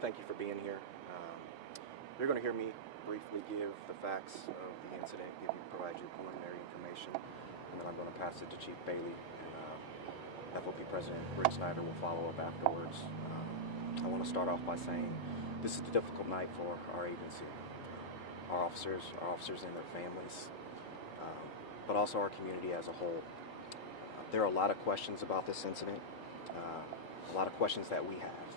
Thank you for being here. You're going to hear me briefly give the facts of the incident, provide you preliminary information, and then I'm going to pass it to Chief Bailey, and FOP President Rick Snyder will follow up afterwards. I want to start off by saying this is a difficult night for our agency, our officers and their families, but also our community as a whole. There are a lot of questions about this incident, a lot of questions that we have.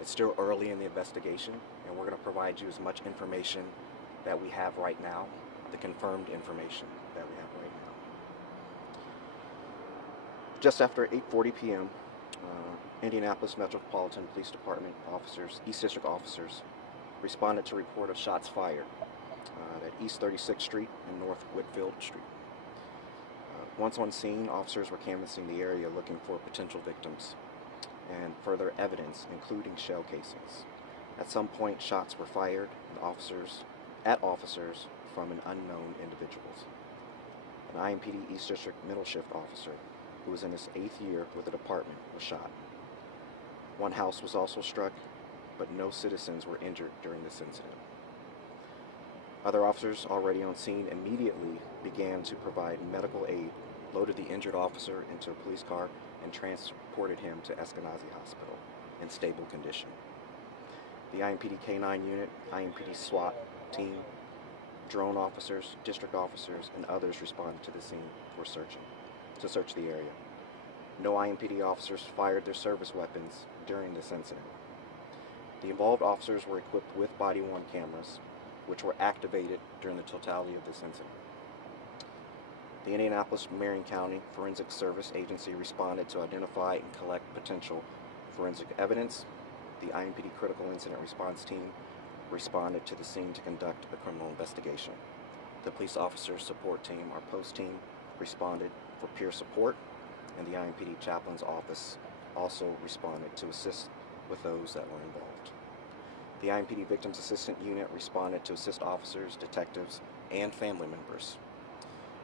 It's still early in the investigation, and we're going to provide you as much information that we have right now, the confirmed information that we have right now. Just after 8:40 p.m., Indianapolis Metropolitan Police Department officers, East District officers, responded to a report of shots fired at East 36th Street and North Whitfield Street. Once on scene, officers were canvassing the area looking for potential victims and further evidence, including shell casings. At some point, shots were fired at officers from an unknown individuals. An IMPD East District middle shift officer who was in his 8th year with the department was shot. One house was also struck, but no citizens were injured during this incident. Other officers already on scene immediately began to provide medical aid, loaded the injured officer into a police car, and transported him to Eskenazi Hospital in stable condition. The IMPD K-9 unit, IMPD SWAT team, drone officers, district officers, and others responded to the scene to search the area. No IMPD officers fired their service weapons during this incident. The involved officers were equipped with body-worn cameras, which were activated during the totality of this incident. The Indianapolis-Marion County Forensic Service Agency responded to identify and collect potential forensic evidence. The IMPD Critical Incident Response Team responded to the scene to conduct a criminal investigation. The Police Officer Support Team, our post team, responded for peer support, and the IMPD Chaplain's Office also responded to assist with those that were involved. The IMPD Victims Assistant Unit responded to assist officers, detectives, and family members.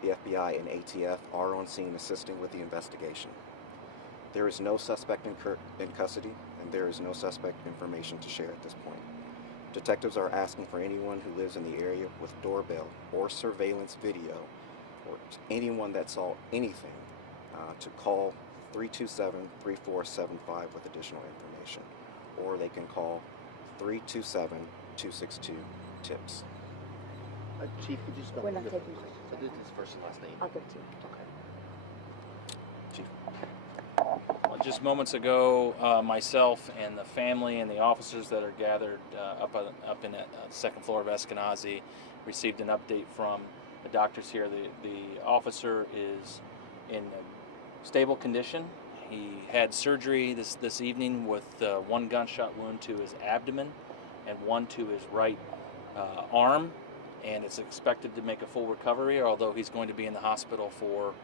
The FBI and ATF are on scene assisting with the investigation. There is no suspect in custody, and there is no suspect information to share at this point. Detectives are asking for anyone who lives in the area with doorbell or surveillance video, or anyone that saw anything, to call 327-3475 with additional information, or they can call 327-262-TIPS. Chief, could you spell? We're not taking questions. So this is first and last name. I'll give it to you. Okay. Chief. Well, just moments ago, myself and the family and the officers that are gathered up in the second floor of Eskenazi received an update from the doctors here. The officer is in stable condition. He had surgery this evening with one gunshot wound to his abdomen and one to his right arm, and it's expected to make a full recovery, although he's going to be in the hospital for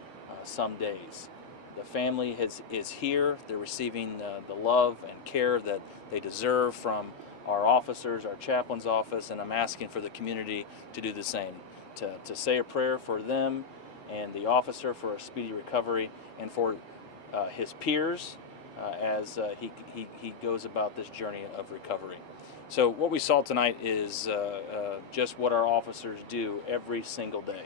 some days. The family is here. They're receiving the love and care that they deserve from our officers, our chaplain's office, and I'm asking for the community to do the same, to say a prayer for them and the officer for a speedy recovery, and for his peers as he goes about this journey of recovery. So what we saw tonight is just what our officers do every single day.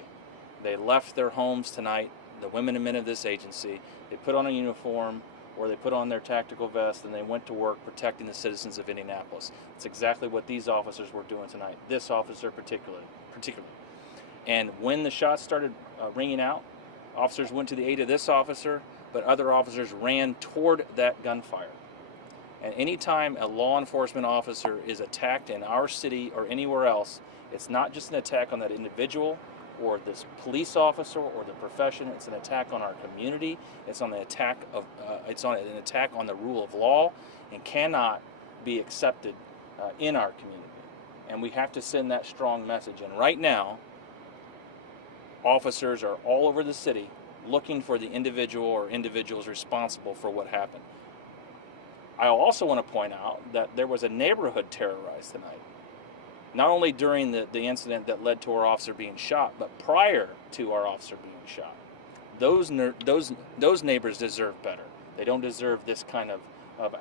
They left their homes tonight, the women and men of this agency. They put on a uniform, or they put on their tactical vest, and they went to work protecting the citizens of Indianapolis. It's exactly what these officers were doing tonight, this officer particularly. And when the shots started ringing out, officers went to the aid of this officer, but other officers ran toward that gunfire. And anytime a law enforcement officer is attacked in our city or anywhere else, it's not just an attack on that individual or this police officer or the profession. It's an attack on our community. It's an attack on the rule of law, and cannot be accepted in our community. And we have to send that strong message. And right now, officers are all over the city looking for the individual or individuals responsible for what happened. I also want to point out that there was a neighborhood terrorized tonight. Not only during the incident that led to our officer being shot, but prior to our officer being shot. Those neighbors deserve better. They don't deserve this kind of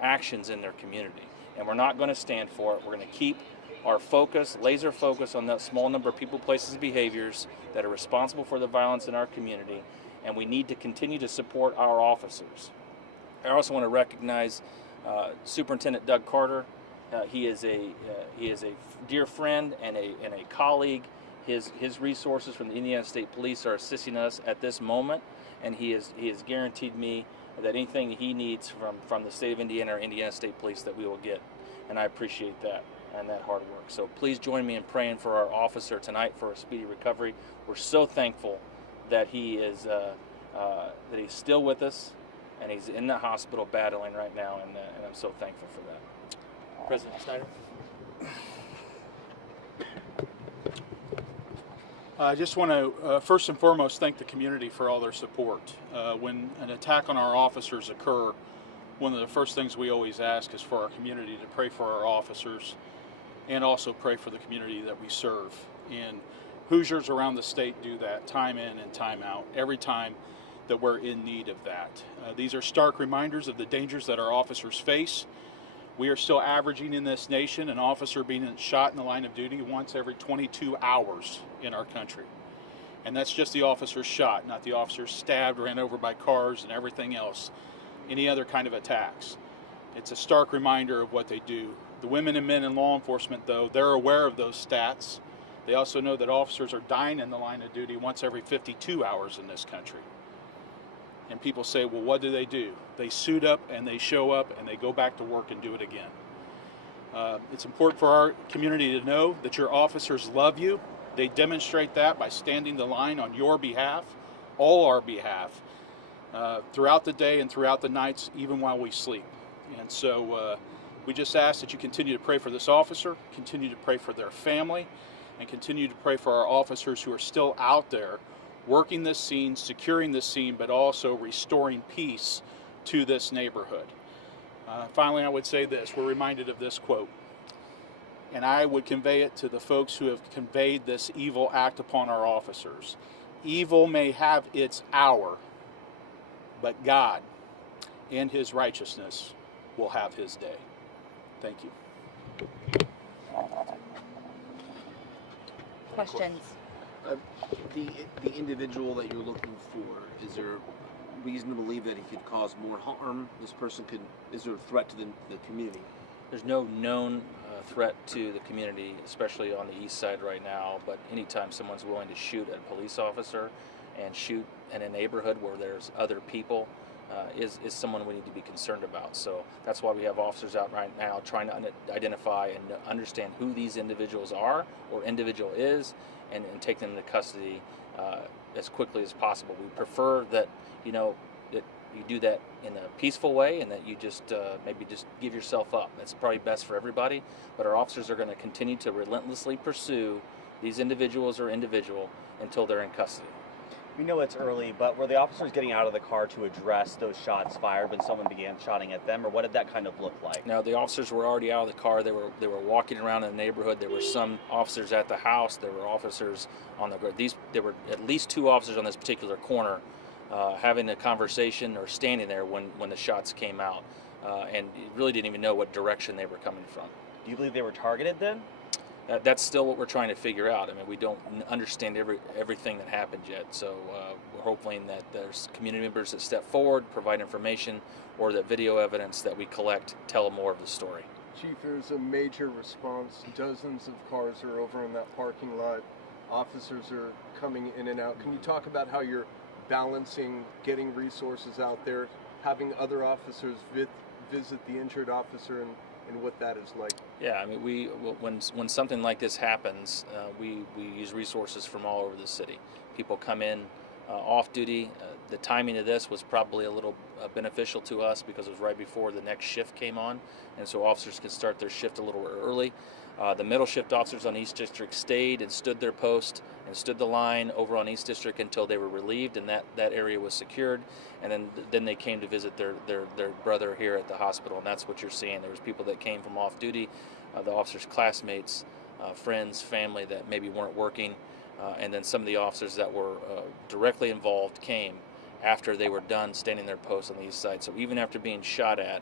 actions in their community. and we're not going to stand for it. We're going to keep our focus, laser focus, on that small number of people, places, and behaviors that are responsible for the violence in our community, and we need to continue to support our officers. I also want to recognize Superintendent Doug Carter. He is a dear friend and a colleague. His resources from the Indiana State Police are assisting us at this moment, and he has guaranteed me that anything he needs from the state of Indiana or Indiana State Police that we will get, and I appreciate that and that hard work. So please join me in praying for our officer tonight for a speedy recovery. We're so thankful that he is that he's still with us, and he's in the hospital battling right now, and I'm so thankful for that. President Snyder. I just want to first and foremost thank the community for all their support. When an attack on our officers occur, one of the first things we always ask is for our community to pray for our officers and also pray for the community that we serve. And Hoosiers around the state do that time in and time out, every time that we're in need of that. These are stark reminders of the dangers that our officers face. We are still averaging in this nation an officer being shot in the line of duty once every 22 hours in our country. And that's just the officer shot, not the officer stabbed, ran over by cars, and everything else, any other kind of attacks. It's a stark reminder of what they do. The women and men in law enforcement, though, they're aware of those stats. They also know that officers are dying in the line of duty once every 52 hours in this country. And people say, well, what do? They suit up and they show up and they go back to work and do it again. It's important for our community to know that your officers love you. They demonstrate that by standing the line on your behalf, all our behalf, throughout the day and throughout the nights, even while we sleep. And so we just ask that you continue to pray for this officer, continue to pray for their family, and continue to pray for our officers who are still out there working this scene, securing this scene, but also restoring peace to this neighborhood. Finally, I would say this. We're reminded of this quote, and I would convey it to the folks who have conveyed this evil act upon our officers. Evil may have its hour, but God and His righteousness will have His day. Thank you. Questions? The individual that you're looking for, is there reason to believe that he could cause more harm? Is there a threat to the community? There's no known threat to the community, especially on the east side right now, but anytime someone's willing to shoot at a police officer and shoot in a neighborhood where there's other people is someone we need to be concerned about. So that's why we have officers out right now trying to identify and understand who these individuals are or individual is, and take them into custody as quickly as possible. We prefer that that you do that in a peaceful way, and that you just maybe just give yourself up. That's probably best for everybody. But our officers are going to continue to relentlessly pursue these individuals until they're in custody. We know it's early, but were the officers getting out of the car to address those shots fired when someone began shooting at them, or what did that kind of look like? No, the officers were already out of the car. They were walking around in the neighborhood. There were some officers at the house. There were officers on there were at least 2 officers on this particular corner having a conversation or standing there when the shots came out, and you really didn't even know what direction they were coming from. Do you believe they were targeted then? That's still what we're trying to figure out. I mean, we don't understand everything that happened yet, so we're hoping that there's community members that step forward, provide information, or that video evidence that we collect tell more of the story. Chief, there's a major response. Dozens of cars are over in that parking lot. Officers are coming in and out. Can you talk about how you're balancing getting resources out there, having other officers visit the injured officer, and what that is like? Yeah, I mean, when something like this happens, we use resources from all over the city. People come in off duty. The timing of this was probably a little beneficial to us because it was right before the next shift came on, and so officers could start their shift a little early. The middle shift officers on East District stayed and stood their post and stood the line over on East District until they were relieved and that area was secured. And then they came to visit their brother here at the hospital, and that's what you're seeing. There was people that came from off duty, the officers' classmates, friends, family that maybe weren't working, and then some of the officers that were directly involved came after they were done standing their post on the east side. So even after being shot at,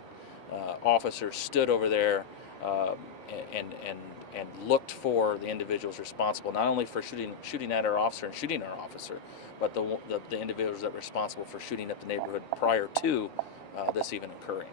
officers stood over there and looked for the individuals responsible, not only for shooting at our officer and shooting our officer, but the individuals that were responsible for shooting up the neighborhood prior to this even occurring.